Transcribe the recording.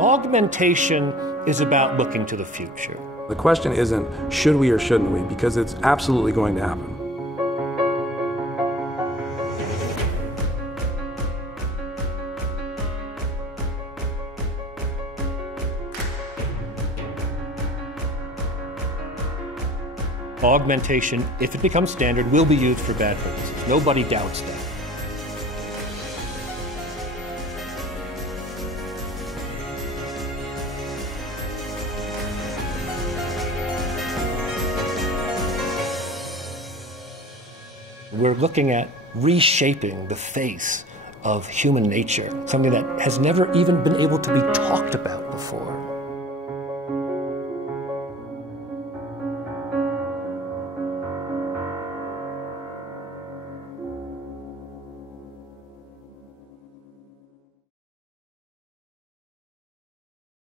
Augmentation is about looking to the future. The question isn't should we or shouldn't we, because it's absolutely going to happen. Augmentation, if it becomes standard, will be used for bad purposes. Nobody doubts that. We're looking at reshaping the face of human nature, something that has never even been able to be talked about before.